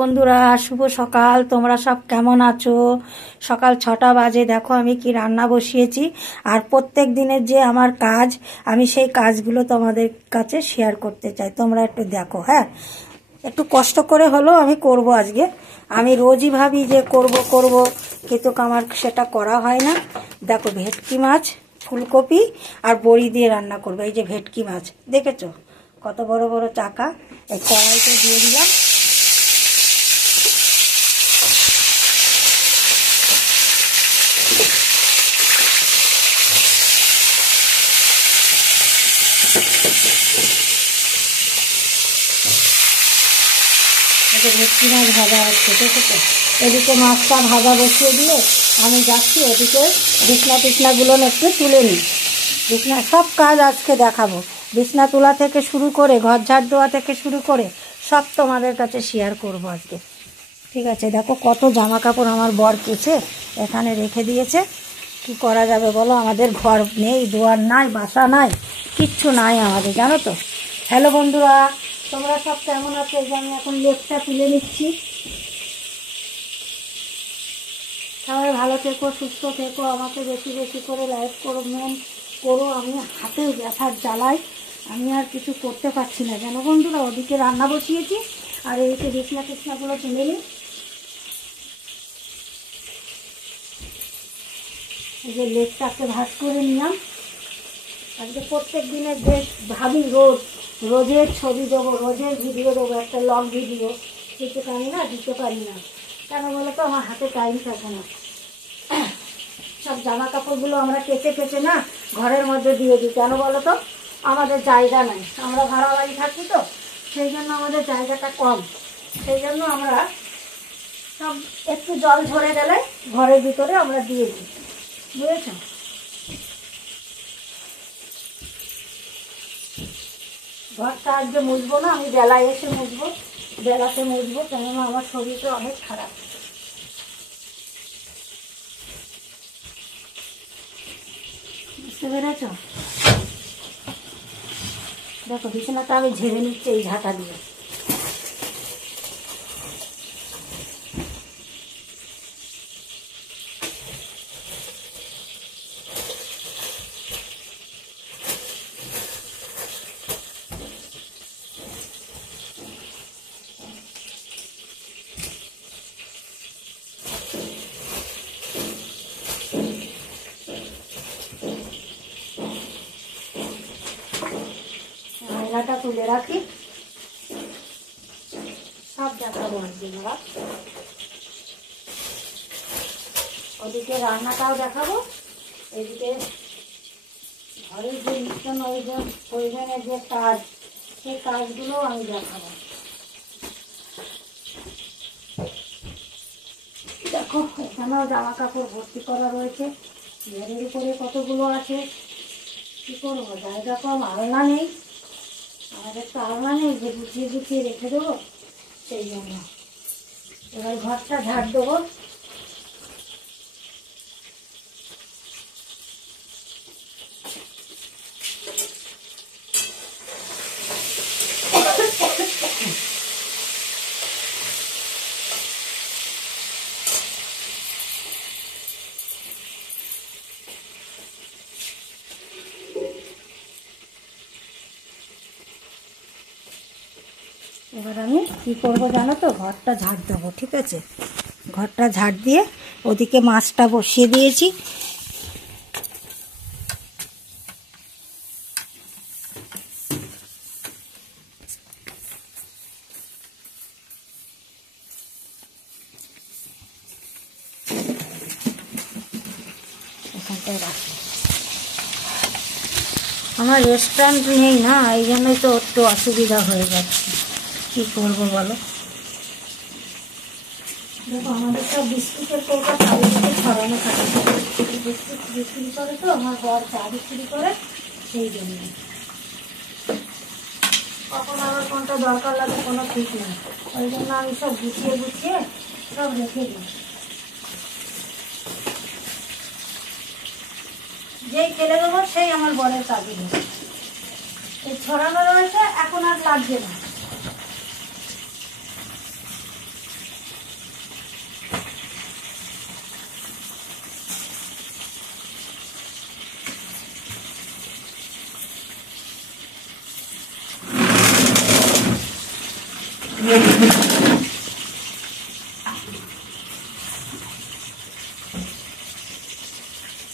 বন্ধুরা, শুভ সকাল। তোমরা সব কেমন আছো? সকাল 6টা বাজে। দেখো আমি কি রান্না বসিয়েছি। আর প্রত্যেক দিনের যে আমার কাজ, আমি সেই কাজগুলো তোমাদের কাছে শেয়ার করতে চাই। তোমরা একটু দেখো। হ্যাঁ, একটু কষ্ট করে হলেও আমি করব আজকে। আমি রোজই ভাবি যে করব, কিন্তু আমার সেটা করা হয় না। দেখো, ভেটকি মাছ, ফুলকপি আর বড়ি দিয়ে রান্না করবো। এই যে ভেটকি মাছ দেখেছো, কত বড় বড় চাকা। এই কড়াইতে দিয়ে দিলাম। ভেটকি মাছ ভাজা হচ্ছে, ঠিক আছে। এদিকে মাছটা ভাজা বসিয়ে দিয়ে আমি যাচ্ছি ওদিকে বিছনাগুলো একটু তুলে নিই। বিছনা সব কাজ আজকে দেখাবো। বিছনা তোলা থেকে শুরু করে ঘর ঝাড় দেওয়া থেকে শুরু করে সব তোমাদের কাছে শেয়ার করব আজকে, ঠিক আছে। দেখো কত জামা কাপড় আমার বর কেচে এখানে রেখে দিয়েছে। কি করা যাবে বলো, আমাদের ঘর নেই, দুয়ার নাই, বাসা নাই, কিচ্ছু নাই আমাদের, জানো তো। হ্যালো বন্ধুরা, তোমরা সব কেমন আছো? এই যে আমি এখন লেপটা তুলে নিচ্ছি। সবাই ভালো থেকো, সুস্থ থেকো, আমাকে বেশি বেশি করে লাইক করো। আমি হাতে ব্যথার জ্বালাই আমি আর কিছু করতে পারছি না, জানো বন্ধুরা। ওদিকে রান্না বসিয়েছি আর এদিকে বিছনাগুলো তুলে নিই। এই যে লেপটাকে ভাগ করে নিলাম। আজকে প্রত্যেক দিনের যে ভাবি রোজের ছবি দেবো, রোজের ভিডিও দেবো, একটা লং ভিডিও, কিন্তু আমি না দিতে পারি না। কেন বলো তো, আমার হাতে টাইম থাকে না। সব জামা কাপড়গুলো আমরা কেচে না ঘরের মধ্যে দিয়ে দিই। কেন বলো তো, আমাদের জায়গা নাই, আমরা ভাড়া বাড়ি থাকি তো, সেই জন্য আমাদের জায়গাটা কম। সেই জন্য আমরা সব একটু জল ঝরে গেলে ঘরের ভিতরে আমরা দিয়ে দিই, বুঝেছ। ঘরটা আজকে মুছবো না, আমি বেলায় এসে মুছবো, বেলাতে মুছবো, কেননা আমার শরীরটা অনেক খারাপ। বুঝতে পেরেছ? দেখো বিছানাটা আমি ঝেড়ে নিচ্ছি এই ঝাঁটা দিয়ে। আয়নাটা তুলে রাখি, সব দেখাবো একদিন। ওদিকে রান্নাটাও দেখাবো, এদিকে ঘরের যে নিত্য প্রয়োজনের যে কাজ, সেই কাজগুলো আমি দেখাবো। দেখো এখানেও জামা কাপড় ভর্তি করা রয়েছে, বেডের উপরে কতগুলো আছে। কি করবো, জায়গা কম, আলনা নেই, আমাদের তো আলনা নেই যে গুছিয়ে রেখে দেবো। সেই জন্য এবার ঘরটা ঝাড় দেবো। এবার আমি কি করবো জানো তো, ঘরটা ঝাড় দেবো, ঠিক আছে। ঘরটা ঝাড় দিয়ে ওদিকে মাছটা বসিয়ে দিয়েছি। এখানটায় রাখি। আমার রেস্টুরেন্ট নেই না, এই জন্যই তো একটু অসুবিধা হয়ে যাচ্ছে। কি করবো বলো। দেখো আমাদের সব বিস্কুটের কৌটা চারিদিকে ছড়ানো থাকে, বিস্কুট বিক্রি করে তো আমার বর, চা বিক্রি করে, সেই জন্য। কখন আমার কোনটা দরকার লাগে কোনো ঠিক নেই, ওই জন্য আমি সব গুছিয়ে সব রেখে দিই। যেই ফেলে দেবো সেই আমার বরের কাজে দেবো। এই ছড়ানো রয়েছে, এখন আর লাগছে না।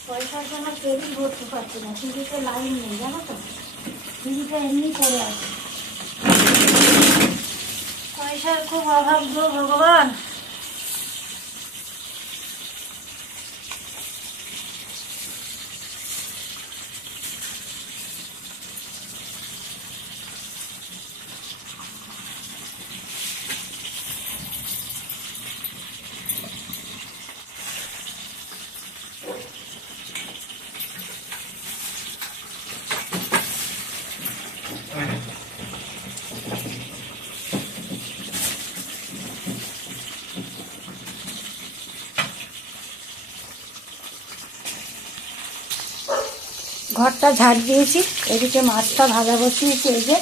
পয়সার জন্য টেবিল ভরতে পারছি না, টিভিতে লাইন নেই জানো তো, টিভিটা এমনি করে আছে। পয়সার খুব অভাব গো ভগবান। ঘরটা ঝাড় দিয়েছি, এদিকে মাছটা ভাজা বসিয়েছি, এই যে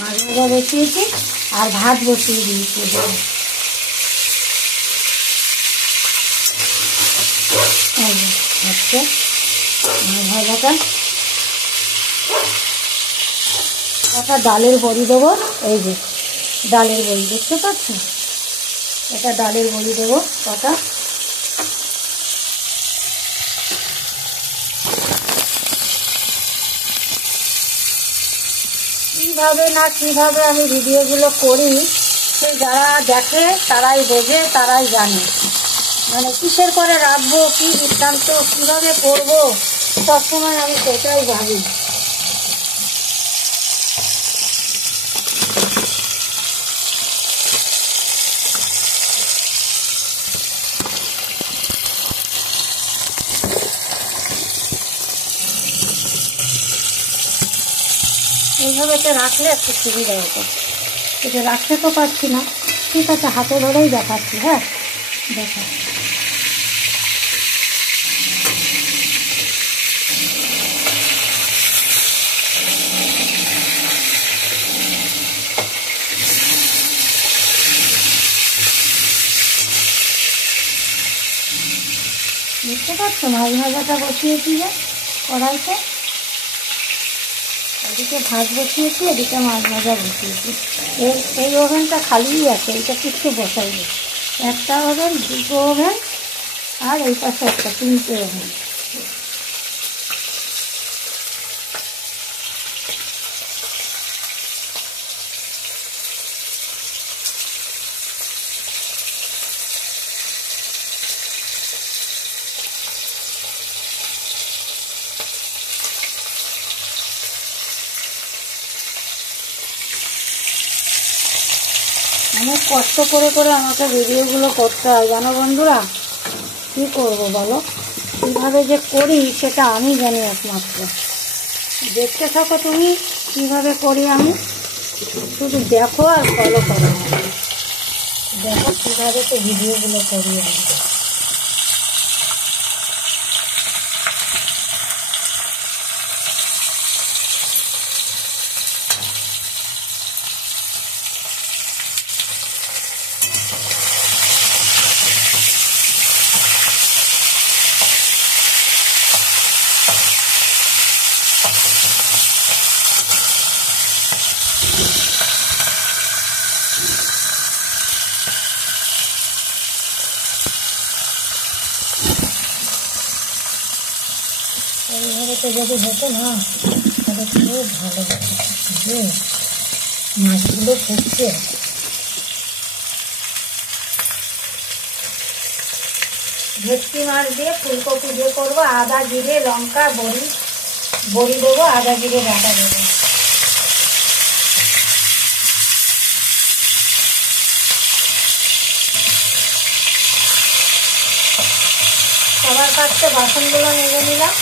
মাছ ভাজা বসিয়েছি আর ভাত বসিয়ে দিয়েছি। হচ্ছে মাছ ভাজাটা, একটা ডালের বড়ি দেবো, এই যে ডালের বড়ি দেখতে পাচ্ছ, এটা ডালের বড়ি দেবো কটা। কীভাবে না কীভাবে আমি ভিডিওগুলো করি, সে যারা দেখে তারাই বোঝে, তারাই জানে, মানে কিসের করে রাখবো, কী বৃত্তান্ত, কীভাবে করবো, সবসময় আমি সেটাই ভাবি। এইভাবে তো রাখলে একটু সুবিধা হতো, এটা রাখতে তো পারছি না। ঠিক আছে, হাতে ধরেই দেখাচ্ছি। হ্যাঁ দেখা, বুঝতে পারছো, মাছ ভাজাটা বসিয়েছি যে কড়াইতে, এদিকে ভাত বসিয়েছি, এদিকে মাছ ভাজা বসিয়েছি। এই ওভেনটা খালিই আছে, এইটা কিছু বসাইনি। একটা ওভেন, দুটো ওভেন, আর এই পাশে একটা, তিনটে ওভেন। অনেক কষ্ট করে করে আমাকে ভিডিওগুলো করতে হয় জানো বন্ধুরা, কী করবো বলো, কীভাবে যে করি সেটা আমি জানি একমাত্র। দেখতে থাকো তুমি কীভাবে করি আমি, শুধু দেখো আর ফলো করো, দেখো কীভাবে তো ভিডিওগুলো করি আমি। এইভাবে তো যদি হতো না তাহলে খুব ভালো হতো, যে মাছগুলো ফুটছে। ভেটকি মাছ দিয়ে ফুলকপি দিয়ে করবো, আদা জিরে লঙ্কা বড়ি দেবো, আদা জিরে বাটা দেবো। সবার কাছে বাসনগুলো নেড়ে নিলাম,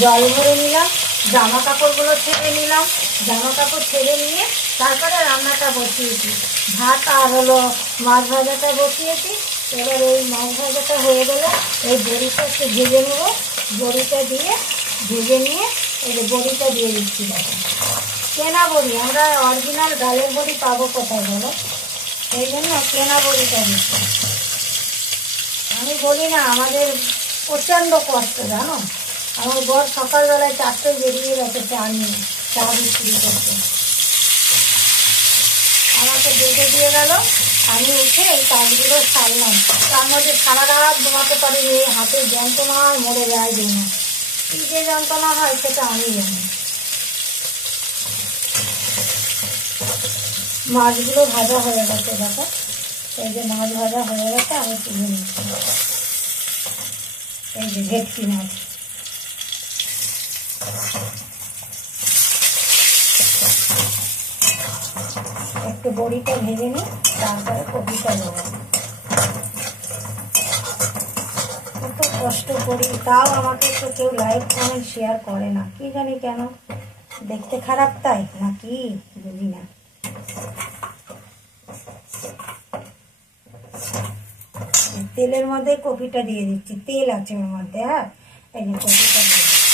জল ভরে নিলাম, জামা কাপড়গুলো ছেড়ে নিলাম, জামা কাপড় ছেড়ে নিয়ে তারপরে রান্নাটা বসিয়েছি। ভাত আর মাছ ভাজাটা বসিয়েছি। এবার এই মাছ ভাজাটা হয়ে গেলে এই বড়িটা একটু ভেজে নেব, বড়িটা দিয়ে ভেজে নিয়ে এই যে বড়িটা দিয়ে দিচ্ছি। দেখো কেনা বড়ি, আমরা অরিজিনাল ডালের বড়ি পাবো কোথায় বলো, এই জন্য কেনা বড়িটা দিচ্ছি। আমি বলি না আমাদের প্রচণ্ড কষ্ট জানো, আমার বর সকালবেলায় 4টায় বেরিয়ে গেছে চা নিয়ে, চা বিক্রি করতে। আর আমাকে ডেকে দিয়ে গেল, আমি উঠে এই কাজগুলো সারলাম। তার মধ্যে সারা রাত ঘুমাতে পারিনি, হাতের যন্ত্রণায় মরে যায় দিন। কী যে যন্ত্রণা হয় সেটা আমি জানি। মাছগুলো ভাজা হয়ে গেছে, দেখো এই যে মাছ ভাজা হয়ে গেছে, আমি তুলে নিচ্ছি। এই যে ভেটকি মাছ, একটু বড়িটা ভেজে নিই, তারপরে কপিটা দেবো। কত কষ্ট করি, তাও আমাকে একটু কেউ লাইক কমেন্ট শেয়ার করে না, কি জানি কেন, দেখতে খারাপ তাই না কি বুঝি না। তেলের মধ্যে কপিটা দিয়ে দিচ্ছি, তেল আছে ওর মধ্যে। হ্যাঁ, এই যে কপিটা দিয়ে দিচ্ছি।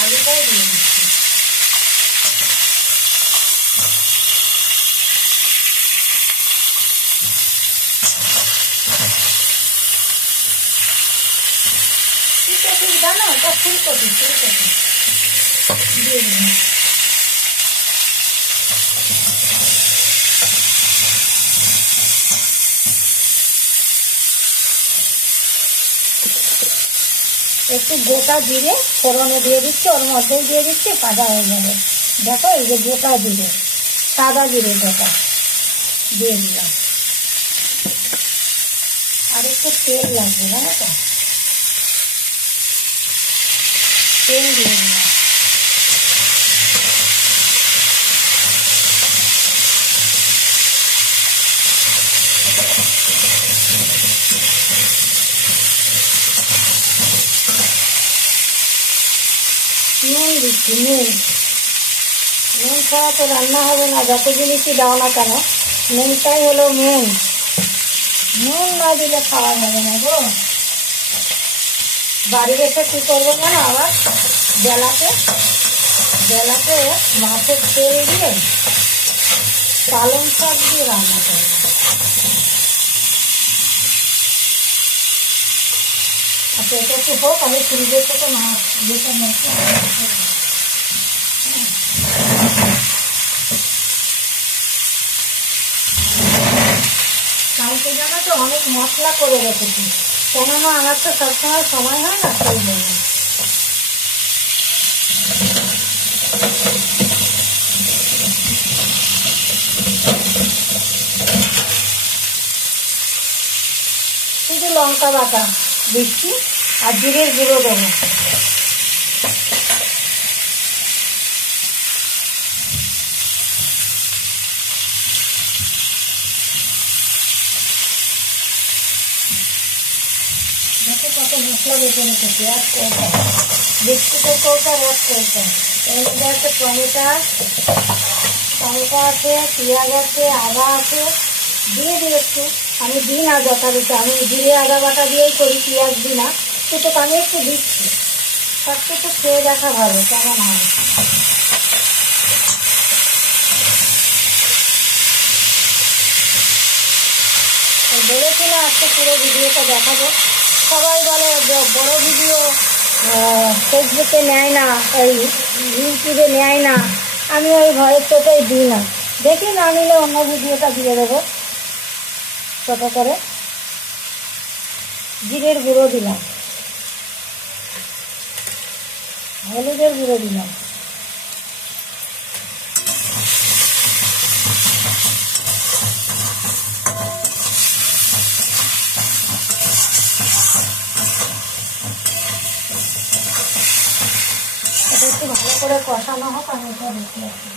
আলুটাও দিয়ে দিচ্ছি। কি কপি জানো? এটা ফুলকপি, ফুলকপি দিয়ে দিন। একটু গোটা জিরে ফোড়নে দিয়ে দিচ্ছি, ওর মধ্যেই দিয়ে দিচ্ছি, ভাজা হয়ে যাবে। দেখো এই যে গোটা জিরে, সাদা জিরে গোটা দিয়ে দিলাম। আর একটু তেল লাগবে, জানো তো, তেল দিয়ে দিলাম। নুন দিচ্ছি, নুন। নুন ছাড়া তো রান্না হবে না, যত জিনিসই দাও না কেন, নুনটাই হলো মেন। নুন না দিলে খাওয়া হবে না গো। বাড়ি এসে কী করবো জানো, আবার বেলাতে মাছের তেল দিয়ে পালং শাক দিয়ে রান্না করবো। আচ্ছা, এটা একটু হোক, আমি ফ্রিজের থেকে মাছ যেটা মশলা কালকে জানো তো অনেক মশলা করে রেখেছি, কেননা আমার তো সবসময় সময় হয় না, সেই জন্য। শুধু লঙ্কা বাটা দিচ্ছি আর জিরের গুঁড়ো দেবো। দেখো কত মশলা বেটে রেখেছি, এক কৌটা বিস্কুটের কৌটার এক কৌটা। এর মধ্যে আছে টমেটো আছে, পেঁয়াজ আছে, আদা আছে, দিয়ে দিই একটু। আমি দিই না যথারীতি, আমি জিরে আদা বাটা দিয়েই করি, পেঁয়াজ দিই না, কিন্তু আমি একটু দিচ্ছি। সব কিছু খেয়ে দেখা ভালো, কেমন হয়। বলেছি না আজকে পুরো ভিডিওটা দেখাবো। সবাই বলে বড় ভিডিও ফেসবুকে নেয় না, এই ইউটিউবে নেয় না, আমি ওই ভয়ের চোটেই দিই না। দেখি না নিলে অন্য ভিডিওটা দিয়ে দেবো ছোটো করে। জিরের গুঁড়ো দিলাম, হলুদের গুঁড়ো দিলাম, এটা একটু ভালো করে কষানো হোক, আমি এটা দেখে আসি।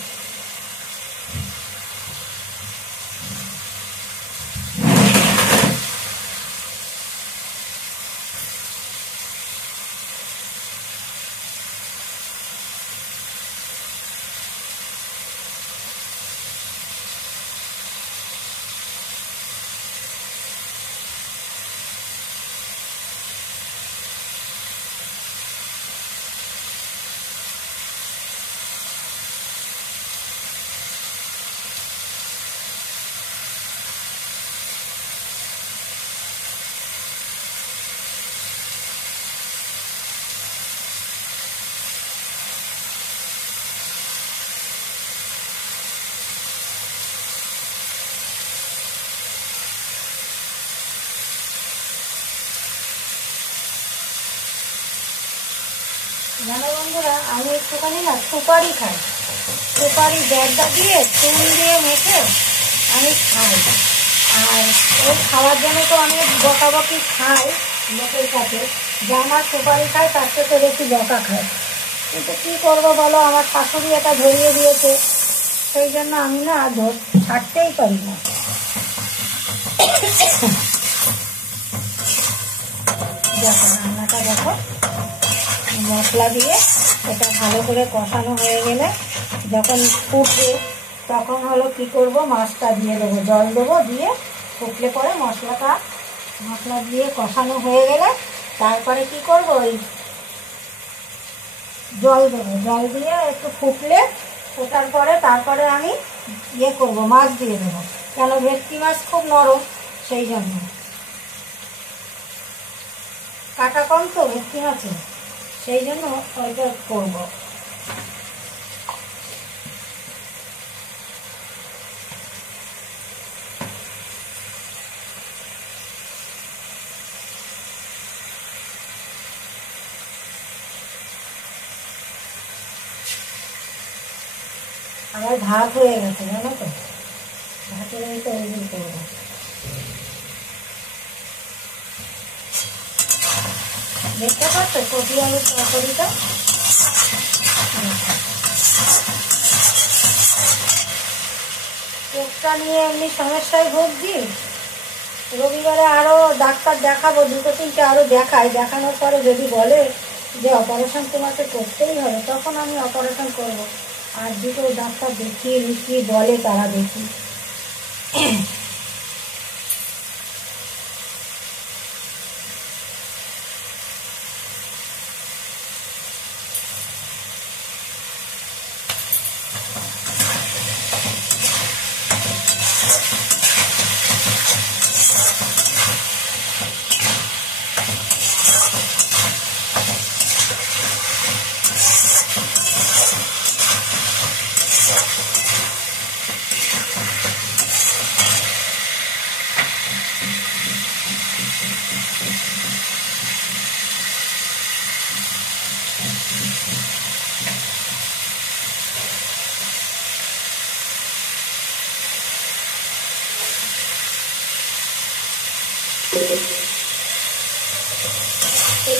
জানো বন্ধুরা, আমি একটুখানি না সুপারি খাই, সুপারি জর্দা দিয়ে চুন দিয়ে মেখে আমি খাই। আর ওই খাওয়ার জন্য তো অনেক বকাবকি খাই লোকের কাছে, যে আমার সুপারি খায় তার থেকে বেশি বকা খায়। কিন্তু কী করবো বলো, আমার শাশুড়ি এটা ধরিয়ে দিয়েছে, সেই জন্য আমি না ছাড়তেই পারি না। দেখো রান্নাটা, দেখো মশলা দিয়ে এটা ভালো করে কষানো হয়ে গেলে যখন ফুটবে তখন হলো কি করব, মাছটা দিয়ে দেবো, জল দেবো, দিয়ে ফুটলে পরে মশলা দিয়ে কষানো হয়ে গেলে তারপরে কি করব, ওই জল দেবো, জল দিয়ে একটু ফোটার পরে তারপরে আমি করব, মাছ দিয়ে দেবো। কেন, ভেটকি মাছ খুব নরম, সেই জন্য কাটা কম তো ভেটকি মাছে, সেই জন্য ওইটা করবো। আমার ভাত হয়ে গেছে জানো তো, ভাতের আমি তৈরি করবো। দেখতে পাচ্ছ কপি আলুর তরকারিটা, পেটটা নিয়ে এমনি সমস্যায় ভুগছি। রবিবারে আরও ডাক্তার দেখাবো, 2-3টে আরও দেখানোর পরে যদি বলে যে অপারেশন তোমাকে করতেই হবে, তখন আমি অপারেশন করব। আর দুটো ডাক্তার দেখিয়ে লিখিয়ে বলে তারা দেখি।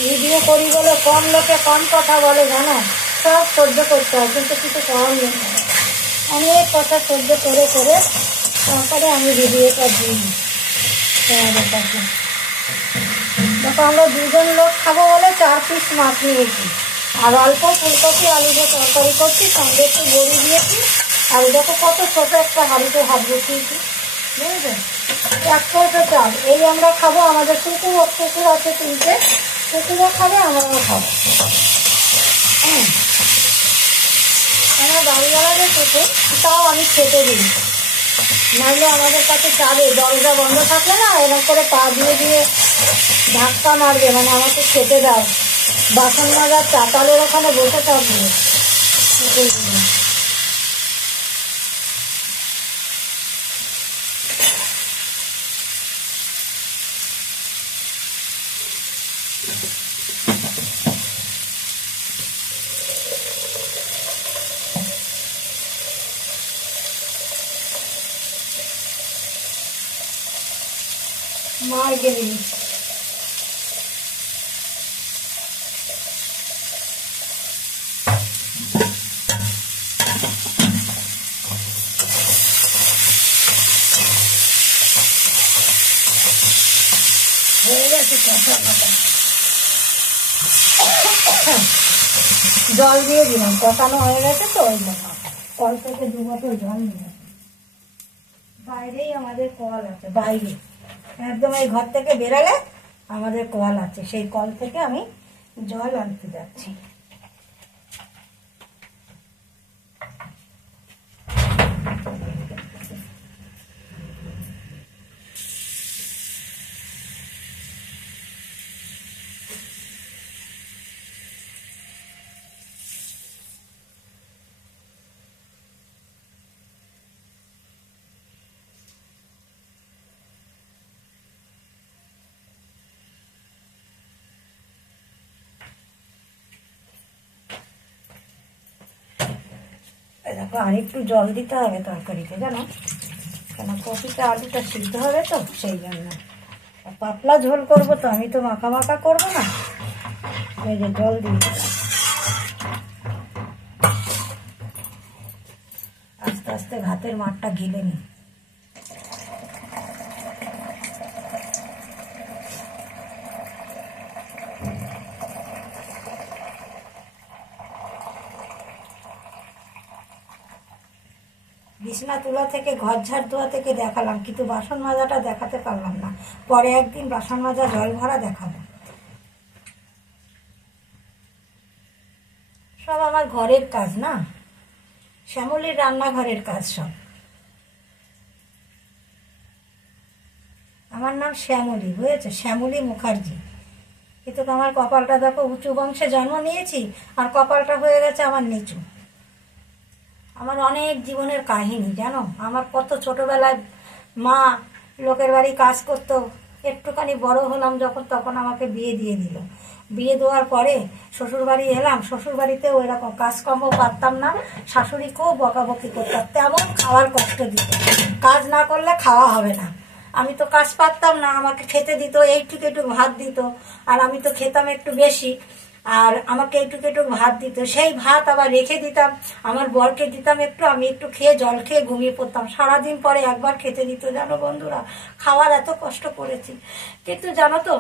ভিডিও করি বলে কম লোকে কম কথা বলে জানো, সব সহ্য করতে হয়, কিন্তু কিছু করার নেই। অনেক কথা সহ্য করে করে তারপরে আমি ভিডিওটা দিই তোমাদের কাছে। দেখো আমরা 2জন লোক খাবো বলে 4 পিস মাছ নিয়েছি, আর অল্প ফুলকপি আলু দিয়ে তরকারি করছি, সঙ্গে একটু বড়ি দিয়েছি। আর দেখো কত ছোটো একটা হাঁড়িতে ভাত বসিয়েছি, বুঝেছেন, 1 কৌটো চাল। এই আমরা খাবো, আমাদের কুকুর আছে 3টে, কুকুরও খাবে, আমরাও খাবো। আমার বাড়িওয়ালা যে কুকুর, তাও আমি খেতে দিই, নাহলে আমাদের কাছে চাবে, দরজা বন্ধ থাকলে না এরকম করে পা দিয়ে দিয়ে ধাক্কা মারবে, মানে আমাকে খেতে দাও, বাসন মাজার চাতালের ওখানে বসে থাকবে কুকুরগুলো। মার গেলি হয়ে গেছে কষানোটা, জল দিয়ে দিলাম, কষানো হয়ে গেছে তো ওই জন্য কল থেকে 2 বোতল জল নিয়ে, বাইরেই আমাদের কল আছে, বাইরে একদম এই ঘর থেকে বেরালে আমাদের কল আছে, সেই কল থেকে আমি জল আনতে যাচ্ছি। দেখো আর একটু জল দিতে হবে তরকারিতে, জানো, কেন কপিটা আলুটা সিদ্ধ হবে তো সেই জন্য। পাতলা ঝোল করবো তো, আমি তো মাখা মাখা করবো না, এই যে জল দিয়ে দিলাম। আস্তে আস্তে ভাতের মাঠটা গিলে নি। বিছনা তোলা থেকে ঘর ঝাড় দেওয়া থেকে দেখালাম, কিন্তু বাসন মাজাটা দেখাতে পারলাম না। পরে একদিন বাসন মাজা জল ভরা দেখাবো। সব আমার ঘরের কাজ না, শ্যামলীর রান্নাঘরের কাজ সব। আমার নাম শ্যামলী, বুঝেছো, শ্যামলী মুখার্জি। কিন্তু আমার কপালটা দেখো, উঁচু বংশে জন্ম নিয়েছি আর কপালটা হয়ে গেছে আমার নিচু। আমার অনেক জীবনের কাহিনী, জানো, আমার কত ছোটবেলায় মা লোকের বাড়ি কাজ করতো, একটুখানি বড় হলাম যখন তখন আমাকে বিয়ে দিয়ে দিল। বিয়ে দেওয়ার পরে শ্বশুর বাড়ি এলাম, শ্বশুর বাড়িতেও এরকম কাজকর্ম পারতাম না, শাশুড়ি খুব বকাবকি করতাম, তেমন খাওয়ার কষ্ট দিত, কাজ না করলে খাওয়া হবে না। আমি তো কাজ পারতাম না, আমাকে খেতে দিত এইটুকু একটু ভাত দিত, আর আমি তো খেতাম একটু বেশি, আর আমাকে একটু একটু ভাত দিত, সেই ভাত আবার রেখে দিতাম, আমার বরকে দিতাম একটু, আমি একটু খেয়ে জল খেয়ে ঘুমিয়ে পড়তাম। সারাদিন পরে একবার খেতে দিত। জানো বন্ধুরা, খাওয়ার এত কষ্ট করেছি, কিন্তু জানো তো,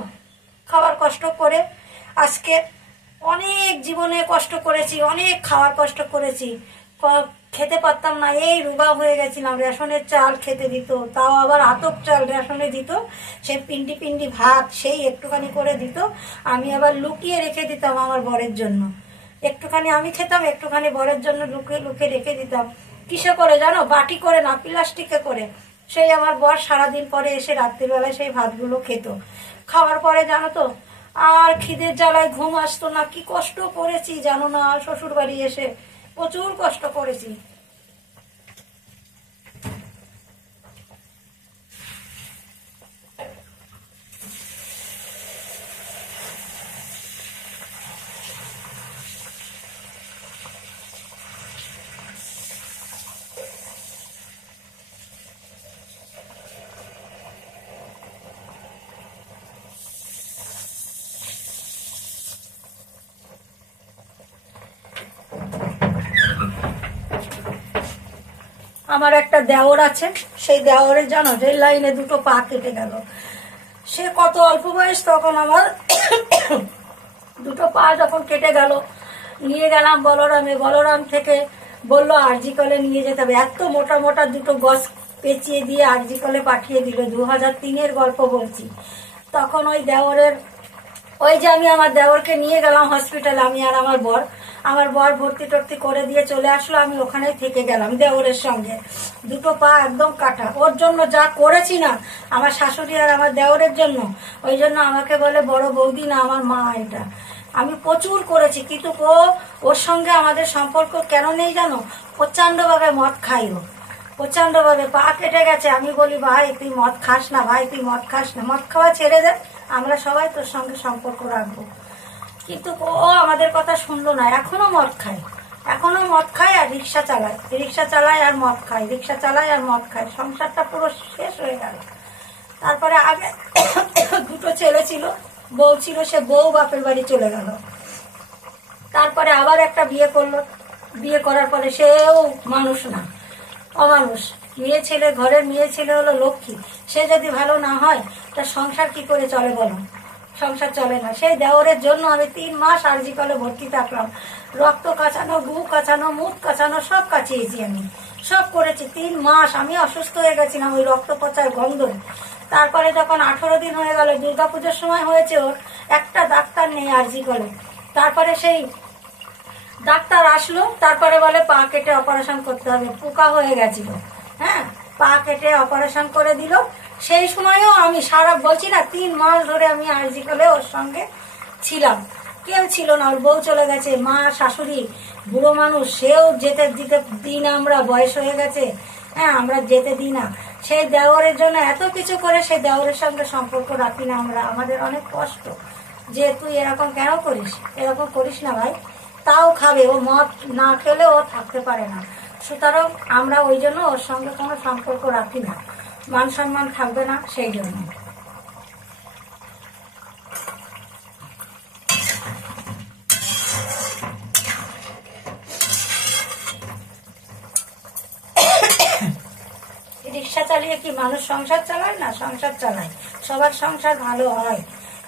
খাওয়ার কষ্ট করে আজকে অনেক জীবনে কষ্ট করেছি, অনেক খাওয়ার কষ্ট করেছি, খেতে পারতাম না, এই রোগা হয়ে গেছিলাম। রেশনের চাল খেতে দিত, তাও আবার আতপ চাল রেশনে দিত, সে পিন্ডি পিন্ডি ভাত সেই একটুখানি করে দিত, আমি আবার লুকিয়ে রেখে দিতাম আমার বরের জন্য। একটুখানি আমি খেতাম, একটুখানি বরের জন্য লুকিয়ে লুকিয়ে রেখে দিতাম। কিসে করে জানো, বাটি করে না, প্লাস্টিকে করে। সেই আমার বর সারাদিন পরে এসে রাত্রিবেলায় সেই ভাতগুলো খেত। খাওয়ার পরে জানো তো, আর খিদের জ্বালায় ঘুম আসতো না। কি কষ্ট করেছি জানো না, শ্বশুর বাড়ি এসে প্রচুর কষ্ট করেছি। আমার একটা দেওর আছে, সেই দেওরের জানো রেল লাইনে দুটো পা কেটে গেল। সে কত অল্প বয়স তখন আমার দুটো পা যখন কেটে গেল, নিয়ে গেলাম বলরামে। বলরাম থেকে বললো আরজি কলে নিয়ে যেতে হবে। এত মোটা মোটা দুটো গজ পেঁচিয়ে দিয়ে আরজি কলে পাঠিয়ে দিল। 2003-এর গল্প বলছি। তখন ওই দেওরের, ওই যে আমি আমার দেওরকে নিয়ে গেলাম হসপিটালে, আমি আর আমার বর ভর্তি টর্তি করে দিয়ে চলে আসলো। আমি ওখানেই থেকে গেলাম দেওরের সঙ্গে। দুটো পা একদম কাটা। ওর জন্য যা করেছি না, আমার শাশুড়ি আর আমার দেওরের জন্য, ওই জন্য আমাকে বলে বড় বৌদি না, আমার মা। এটা আমি প্রচুর করেছি, কিন্তু ওর সঙ্গে আমাদের সম্পর্ক কেন নেই জানো, প্রচন্ডভাবে মদ খাই ও, প্রচন্ডভাবে। পা কেটে গেছে, আমি বলি ভাই তুই মদ খাস না, ভাই তুই মদ খাস না, মদ খাওয়া ছেড়ে দে, আমরা সবাই তোর সঙ্গে সম্পর্ক রাখবো। কিন্তু ও আমাদের কথা শুনলো না। এখনো মদ খায়, এখনো মদ খায় আর রিক্সা চালায়, রিক্সা চালায় আর মদ খায়, রিক্সা চালায় আর মদ খায়। সংসারটা পুরো শেষ হয়ে গেল। তারপরে আগে দুটো ছেলে ছিল, বউ ছিল, সে বউ বাপের বাড়ি চলে গেল। তারপরে আবার একটা বিয়ে করলো। বিয়ে করার পরে সেও মানুষ না, অমানুষ। মেয়ে ছেলে, ঘরের মেয়ে ছেলে হলো লক্ষ্মী। সে যদি ভালো না হয়, তার সংসার কি করে চলে বলো, সংসার চলে না। সেই দেওরের জন্য আমি 3 মাস আরজি কলে ভর্তি থাকলাম। রক্ত কাঁচানো, গু কাঁচানো, মুখ কাঁচানো, সব কাচিয়েছি আমি, সব করেছি। 3 মাস আমি অসুস্থ হয়ে গেছিলাম ওই রক্ত পচার গন্ধ। তারপরে যখন 18 দিন হয়ে গেল, দুর্গাপুজোর সময় হয়েছে, ওর একটা ডাক্তার নেই আরজি কলে। তারপরে সেই ডাক্তার আসলো, তারপরে বলে পা কেটে অপারেশন করতে হবে, পোকা হয়ে গেছিল। হ্যাঁ, পা কেটে অপারেশন করে দিল। সেই সময়ও আমি সারা, বলছি না, 3 মাস ধরে আমি আরজি কলে ওর সঙ্গে ছিলাম। কেউ ছিল না, ওর বউ চলে গেছে, মা শাশুড়ি, বুড়ো মানুষ, সেও যেতে দিতে দিই না, আমরা বয়স হয়ে গেছে, হ্যাঁ আমরা যেতে দিই না। সেই দেওরের জন্য এত কিছু করে, সেই দেওরের সঙ্গে সম্পর্ক রাখি না আমরা। আমাদের অনেক কষ্ট যে তুই এরকম কেন করিস, এরকম করিস না ভাই। তাও খাবে ও, মদ না খেলে ও থাকতে পারে না। সুতরাং আমরা ওই জন্য ওর সঙ্গে কোনো সম্পর্ক রাখি না, মান সম্মান থাকবে না সেই জন্য। রিক্সা চালিয়ে কি মানুষ সংসার চালায় না? সংসার চালায়, সবার সংসার ভালো হয়,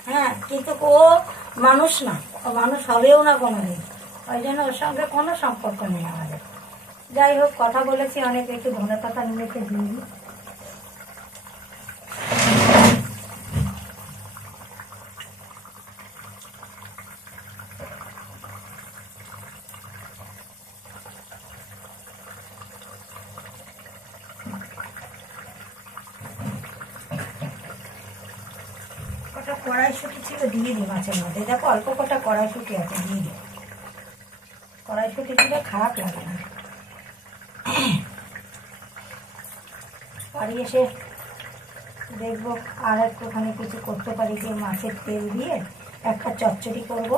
হ্যাঁ, কিন্তু ও মানুষ না, ও মানুষ হবেও না কোনোদিন, ওই জন্য ওর সঙ্গে কোনো সম্পর্ক নেই আমাদের। যাই হোক, কথা বলেছি অনেক, একটু ধনেপাতা নিয়েছে দিয়ে দিই। কড়াইশুঁটি ছিল, দিয়ে দিই মাছের মধ্যে। দেখো অল্প কটা কড়াইশুঁটি আছে, দিয়ে দিই। কড়াইশুঁটি দিলে খারাপ লাগে না। বাড়ি এসে দেখবো আর একটুখানি কিছু করতে পারি, যে মাছের তেল দিয়ে একটা চচ্চড়ি করবো।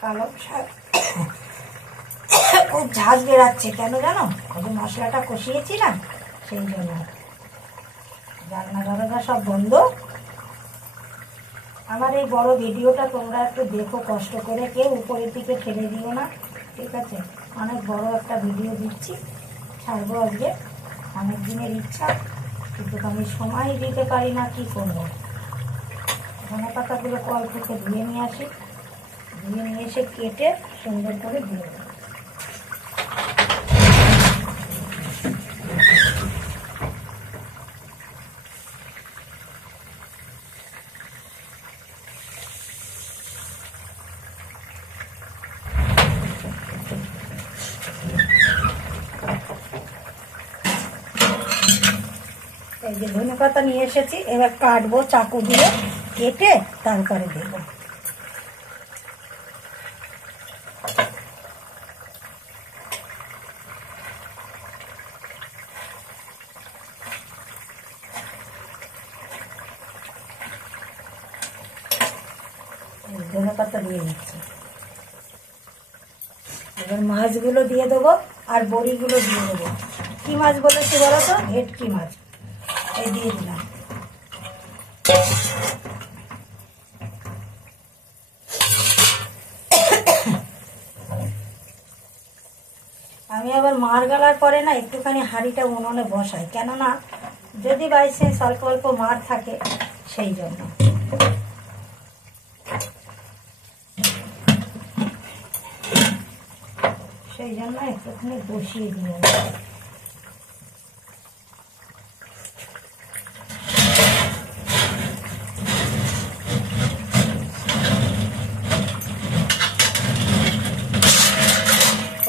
কালো শাক খুব ঝাঁজ বেরাচ্ছে, কেন জানো? ওই যে মশলাটা কষিয়েছি না, সেই জন্য। রান্না দরজা সব বন্ধ। আমার এই বড় ভিডিওটা তোমরা একটু দেখো কষ্ট করে, কেউ উপরের দিকে ঠেলে দিও না, ঠিক আছে? অনেক বড় একটা ভিডিও দিচ্ছি, ছাড়বো আজকে। অনেক দিনের ইচ্ছা, কিন্তু আমি সময় দিতে পারি না, কি করবো। ধনে পাতাগুলো কল থেকে ধুয়ে নিয়ে আসি, ধুয়ে নিয়ে এসে কেটে সুন্দর করে দিয়ে দেবো। এই যে ধনে পাতা নিয়ে এসেছি, এবার কাটবো চাকু দিয়ে, কেটে তারপরে দেব। ধনে পাতা দিয়ে দিচ্ছি। এবার মাছগুলো দিয়ে দেবো, আর বড়িগুলো দিয়ে দেবো। কি মাছ বলেছি বলো তো? ভেটকি মাছ। এই দিয়ে দিলাম। আমি আবার মার গালার পরে না একটুখানি হাঁড়িটা উনুনে বসাই, কেননা যদি বাই চান্স অল্প অল্প মার থাকে, সেই জন্য। সেই জন্য একটুখানি বসিয়ে দিয়ে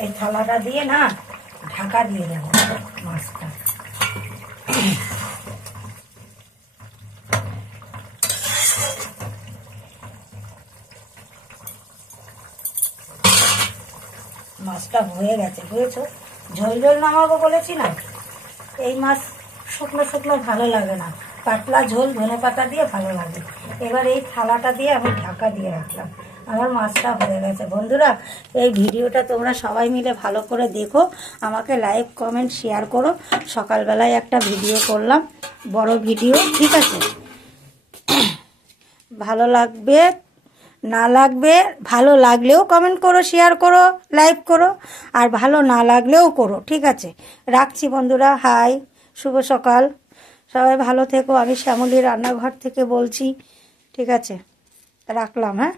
এই থালাটা দিয়ে না ঢাকা দিয়ে দেব মাছটা। মাছটা হয়ে গেছে, বুঝেছো? ঝোল ঝোল নামাবো বলেছি না, এই মাছ শুকনো শুকনো ভালো লাগে না, পাতলা ঝোল ধনে পাতা দিয়ে ভালো লাগে। এবার এই থালাটা দিয়ে আমি ঢাকা দিয়ে রাখলাম, আমার মাছটা হয়ে গেছে। বন্ধুরা, এই ভিডিওটা তোমরা সবাই মিলে ভালো করে দেখো, আমাকে লাইক কমেন্ট শেয়ার করো। সকালবেলায় একটা ভিডিও করলাম, বড় ভিডিও, ঠিক আছে? ভালো লাগবে না লাগবে, ভালো লাগলেও কমেন্ট করো, শেয়ার করো, লাইক করো, আর ভালো না লাগলেও করো, ঠিক আছে? রাখছি বন্ধুরা, হাই, শুভ সকাল, সবাই ভালো থেকো। আমি শ্যামলী রান্নাঘর থেকে বলছি, ঠিক আছে? রাখলাম, হ্যাঁ।